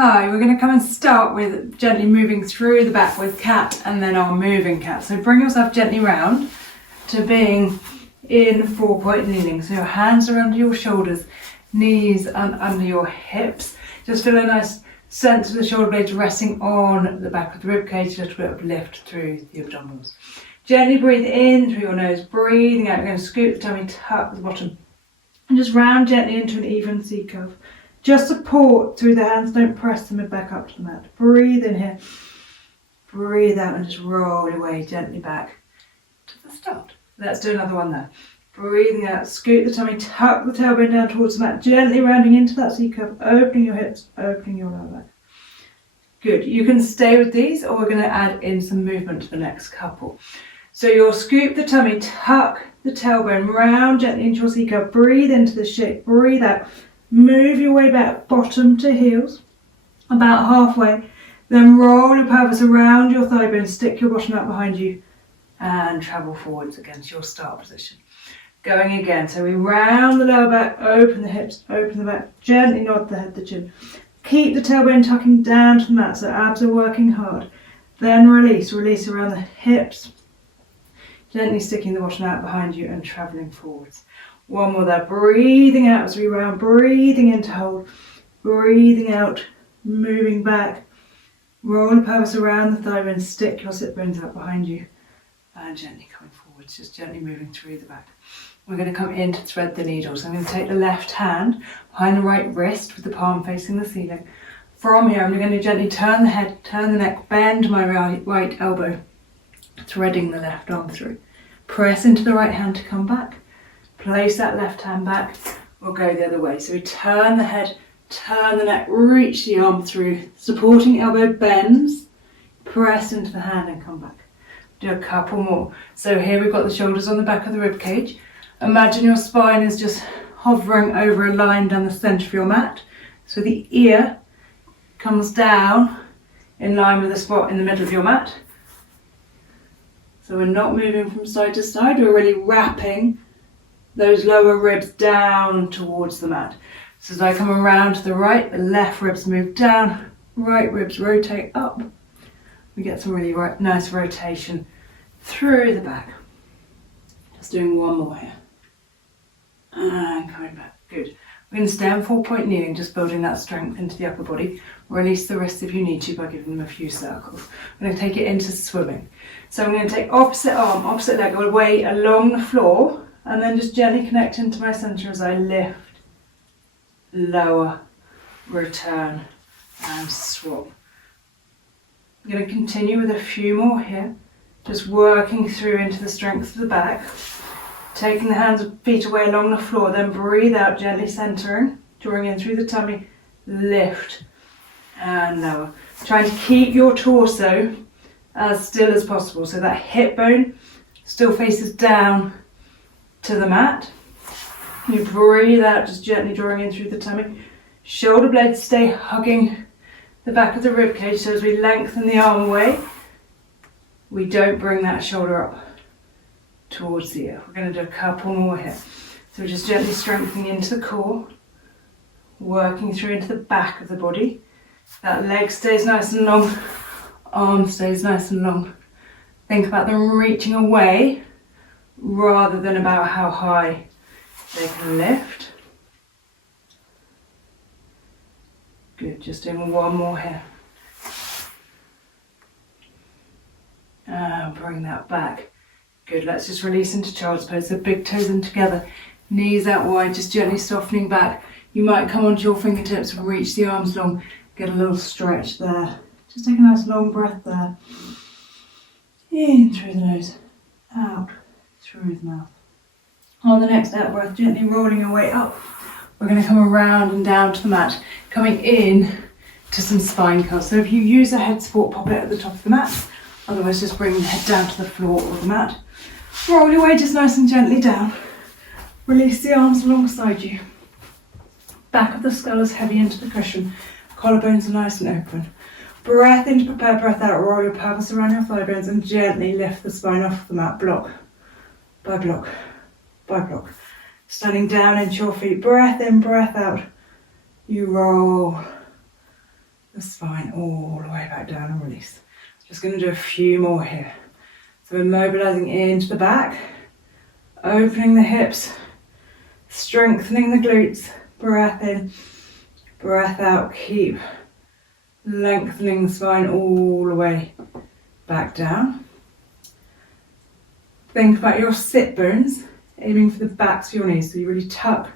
Hi, we're going to come and start with gently moving through the back with cat and then our moving cat. So bring yourself gently round to being in 4-point kneeling. So your hands are under your shoulders, knees and under your hips. Just feel a nice sense of the shoulder blades resting on the back of the rib cage, a little bit of lift through the abdominals. Gently breathe in through your nose, breathing out. You're going to scoop the tummy, tuck the bottom and just round gently into an even C curve. Just support through the hands, don't press the mid back up to the mat. Breathe in here, breathe out and just roll away gently back to the start. Let's do another one there. Breathing out, scoot the tummy, tuck the tailbone down towards the mat, gently rounding into that C curve, opening your hips, opening your lower back. Good, you can stay with these or we're going to add in some movement to the next couple. So you'll scoop the tummy, tuck the tailbone, round gently into your C curve, breathe into the shape, breathe out. Move your way back, bottom to heels, about halfway. Then roll your pelvis around your thigh bone, stick your bottom out behind you and travel forwards against your start position. Going again, so we round the lower back, open the hips, open the back, gently nod the head, the chin. Keep the tailbone tucking down to the mat, so abs are working hard. Then release around the hips, gently sticking the bottom out behind you and travelling forwards. One more there, breathing out as we round, breathing in to hold, breathing out, moving back, roll the pelvis around the thigh bone, stick your sit bones out behind you and gently coming forwards, just gently moving through the back. We're going to come in to thread the needle, so I'm going to take the left hand behind the right wrist with the palm facing the ceiling. From here I'm going to gently turn the head, turn the neck, bend my right elbow, threading the left arm through. Press into the right hand to come back. Place that left hand back, or go the other way. So we turn the head, turn the neck, reach the arm through, supporting elbow bends, press into the hand and come back. Do a couple more. So here we've got the shoulders on the back of the rib cage. Imagine your spine is just hovering over a line down the centre of your mat. So the ear comes down in line with the spot in the middle of your mat. So we're not moving from side to side, we're really wrapping those lower ribs down towards the mat. So as I come around to the right, the left ribs move down, right ribs rotate up. We get some really nice rotation through the back. Just doing one more here. And coming back, good. We're going to stay on 4-point kneeling, just building that strength into the upper body. Release the wrists if you need to by giving them a few circles. I'm going to take it into swimming. So I'm going to take opposite arm, opposite leg away along the floor, and then just gently connect into my centre as I lift, lower, return and swap. I'm going to continue with a few more here, just working through into the strength of the back, taking the hands and feet away along the floor, then breathe out, gently centering, drawing in through the tummy, lift and lower. Trying to keep your torso as still as possible, so that hip bone still faces down to the mat. You breathe out, just gently drawing in through the tummy. Shoulder blades stay hugging the back of the rib cage, so as we lengthen the arm away, we don't bring that shoulder up towards the ear. We're going to do a couple more here. So we're just gently strengthening into the core, working through into the back of the body. That leg stays nice and long, arm stays nice and long. Think about them reaching away rather than about how high they can lift. Good, just doing one more here. And bring that back. Good, let's just release into child's pose. So big toes in together, knees out wide, just gently softening back. You might come onto your fingertips and reach the arms long, get a little stretch there. Just take a nice long breath there. In through the nose, out through the mouth. On the next out breath, gently rolling your way up. We're going to come around and down to the mat, coming in to some spine curls. So if you use a head support, pop it at the top of the mat. Otherwise, just bring the head down to the floor or the mat. Roll your way just nice and gently down. Release the arms alongside you. Back of the skull is heavy into the cushion. Collarbones are nice and open. Breath in to prepare, breath out. Roll your pelvis around your thigh bones and gently lift the spine off the mat, block by block by block. Standing down into your feet, breath in, breath out. You roll the spine all the way back down and release. Just going to do a few more here. So we're mobilizing into the back, opening the hips, strengthening the glutes, breath in, breath out, keep lengthening the spine all the way back down. Think about your sit bones, aiming for the backs of your knees, so you really tuck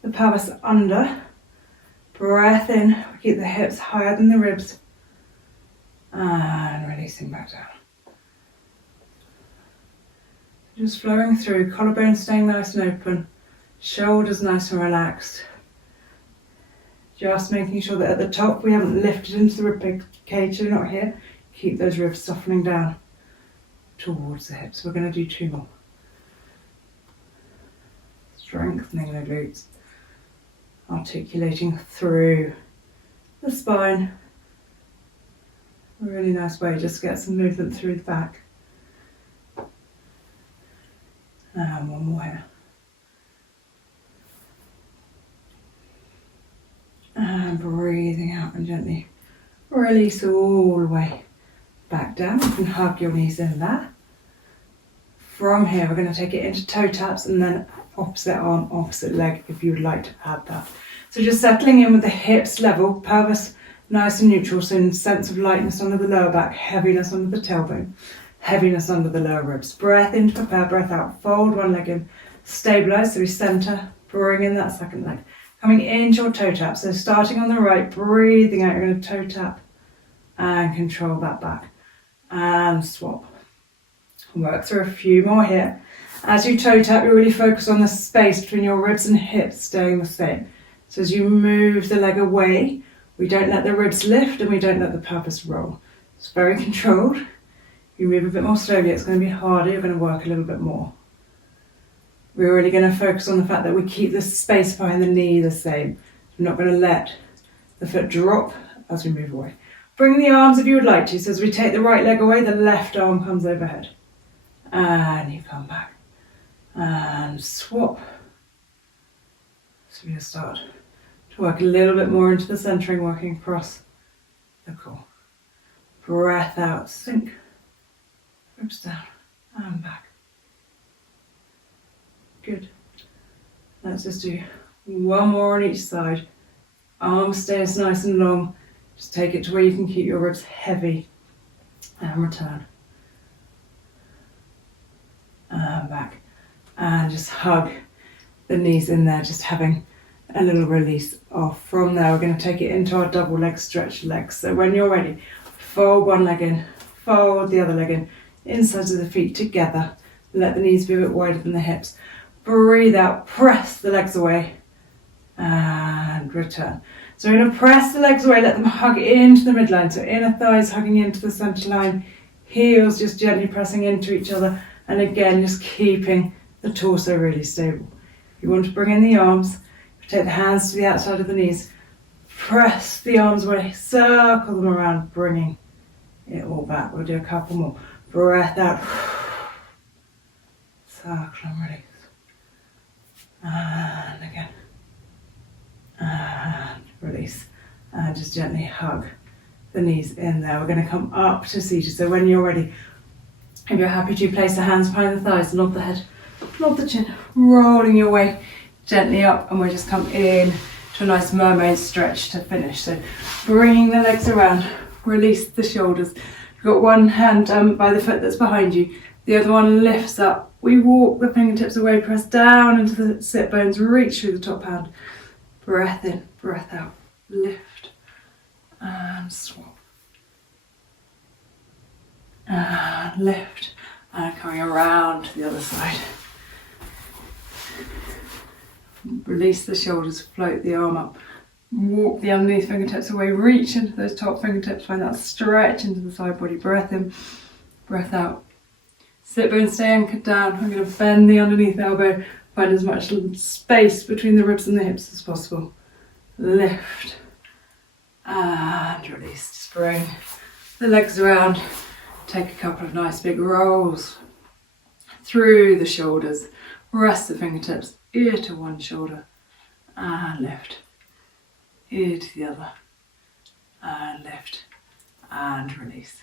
the pelvis under. Breath in, keep the hips higher than the ribs, and releasing back down. Just flowing through, collarbone staying nice and open, shoulders nice and relaxed. Just making sure that at the top we haven't lifted into the rib cage, so we're not here. Keep those ribs softening down towards the hips. We're going to do 2 more. Strengthening the glutes, articulating through the spine. A really nice way, just get some movement through the back. And 1 more here. And breathing out and gently release all the way back down. You can hug your knees in there. From here, we're going to take it into toe taps and then opposite arm, opposite leg if you would like to add that. So just settling in with the hips level, pelvis nice and neutral, so sense of lightness under the lower back, heaviness under the tailbone, heaviness under the lower ribs. Breath in to prepare, breath out, fold one leg in, stabilize, so we center, bring in that second leg. Coming into your toe tap, so starting on the right, breathing out, you're going to toe tap and control that back. And swap. Work through a few more here. As you toe tap, you really focus on the space between your ribs and hips staying the same. So as you move the leg away, we don't let the ribs lift and we don't let the pelvis roll. It's very controlled. You move a bit more slowly, it's going to be harder, you're going to work a little bit more. We're really going to focus on the fact that we keep the space behind the knee the same. We're not going to let the foot drop as we move away. Bring the arms if you would like to. So as we take the right leg away, the left arm comes overhead. And you come back. And swap. So we'll start to work a little bit more into the centering, working across the core. Breath out, sink. Ribs down and back. Good. Let's just do 1 more on each side. Arms stay as nice and long. Just take it to where you can keep your ribs heavy. And return. And back. And just hug the knees in there, just having a little release off. From there, we're going to take it into our double leg stretch legs. So when you're ready, fold one leg in, fold the other leg in, insides of the feet together. Let the knees be a bit wider than the hips. Breathe out, press the legs away, and return. So we're going to press the legs away, let them hug into the midline. So inner thighs hugging into the center line, heels just gently pressing into each other, and again, just keeping the torso really stable. If you want to bring in the arms, take the hands to the outside of the knees, press the arms away, circle them around, bringing it all back. We'll do a couple more. Breath out, circle and release. And again, and release, and just gently hug the knees in there. We're going to come up to seated, so when you're ready, if you're happy to, place the hands behind the thighs, nod the head, nod the chin, rolling your way gently up, and we'll just come in to a nice mermaid stretch to finish. So bringing the legs around, release the shoulders. You've got one hand by the foot that's behind you, the other one lifts up. We walk the fingertips away, press down into the sit bones, reach through the top hand. Breath in, breath out, lift and swap. And lift and coming around to the other side. Release the shoulders, float the arm up. Walk the underneath fingertips away, reach into those top fingertips, find that stretch into the side body. Breath in, breath out. Sit bones stay anchored down. I'm going to bend the underneath elbow, find as much space between the ribs and the hips as possible. Lift and release. Just bring the legs around. Take a couple of nice big rolls through the shoulders. Rest the fingertips, ear to one shoulder, and lift. Ear to the other, and lift and release.